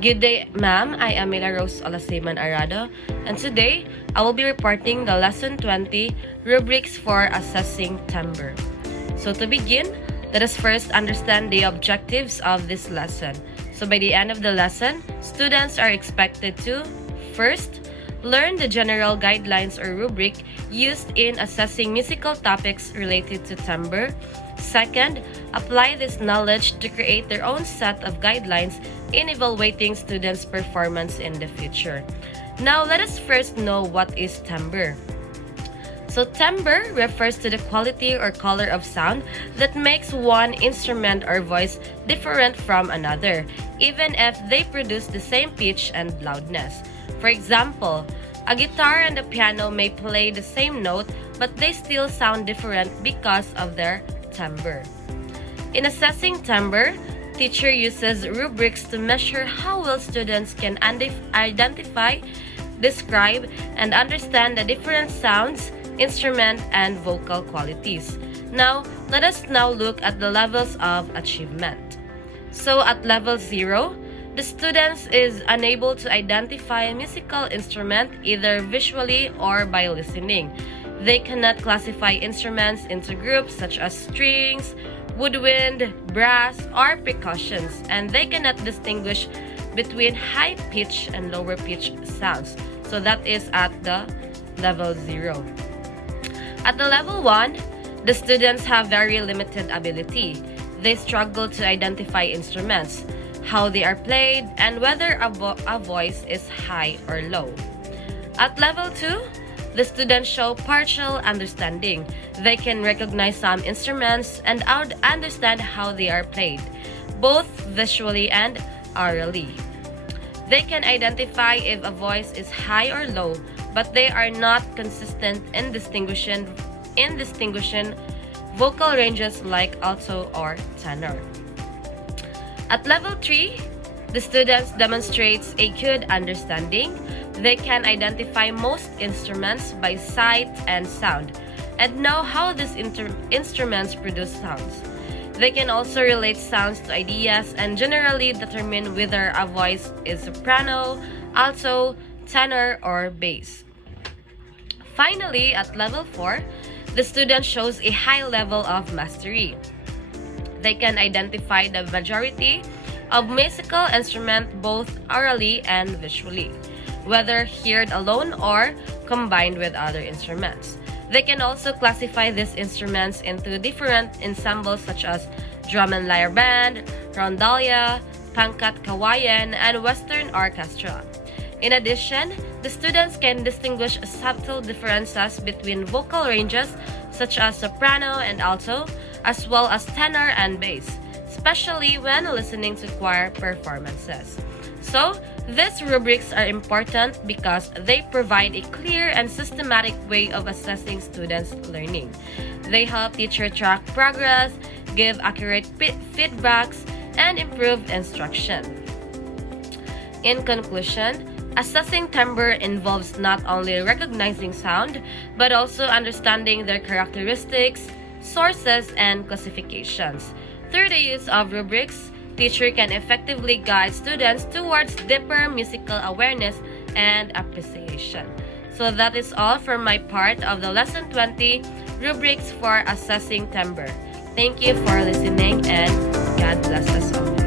Good day, ma'am. I am Mila Rose Olasiman Arado, and today I will be reporting the Lesson 20 Rubrics for Assessing Timbre. So to begin, let us first understand the objectives of this lesson. So by the end of the lesson, students are expected to first, learn the general guidelines or rubric used in assessing musical topics related to timbre. Second, apply this knowledge to create their own set of guidelines in evaluating students' performance in the future. Now, let us first know what is timbre. So, timbre refers to the quality or color of sound that makes one instrument or voice different from another, even if they produce the same pitch and loudness. For example, a guitar and a piano may play the same note, but they still sound different because of their timbre. In assessing timbre, teacher uses rubrics to measure how well students can identify, describe, and understand the different sounds, instrument, and vocal qualities. Now, let us now look at the levels of achievement. So at level 0, the students is unable to identify a musical instrument either visually or by listening. They cannot classify instruments into groups such as strings, woodwind, brass, or percussions, and they cannot distinguish between high pitch and lower pitch sounds. So that is at the level 0. At the level 1, the students have very limited ability. They struggle to identify instruments, how they are played, and whether a voice is high or low. At level 2, the students show partial understanding. They can recognize some instruments and understand how they are played, both visually and orally. They can identify if a voice is high or low, but they are not consistent in distinguishing vocal ranges like alto or tenor. At level 3, the students demonstrates a good understanding. They can identify most instruments by sight and sound and know how these instruments produce sounds. They can also relate sounds to ideas and generally determine whether a voice is soprano, alto, tenor, or bass. Finally, at level 4, the student shows a high level of mastery. They can identify the majority of musical instruments both orally and visually, whether heard alone or combined with other instruments. They can also classify these instruments into different ensembles such as drum and lyre band, rondalia, pangkat kawayan, and western orchestra. In addition, the students can distinguish subtle differences between vocal ranges such as soprano and alto, as well as tenor and bass, especially when listening to choir performances. So, these rubrics are important because they provide a clear and systematic way of assessing students' learning. They help teachers track progress, give accurate feedbacks, and improve instruction. In conclusion, assessing timbre involves not only recognizing sound, but also understanding their characteristics, sources, and classifications. Through the use of rubrics, teacher can effectively guide students towards deeper musical awareness and appreciation. So that is all from my part of the Lesson 20 Rubrics for Assessing Timbre. Thank you for listening and God bless us all.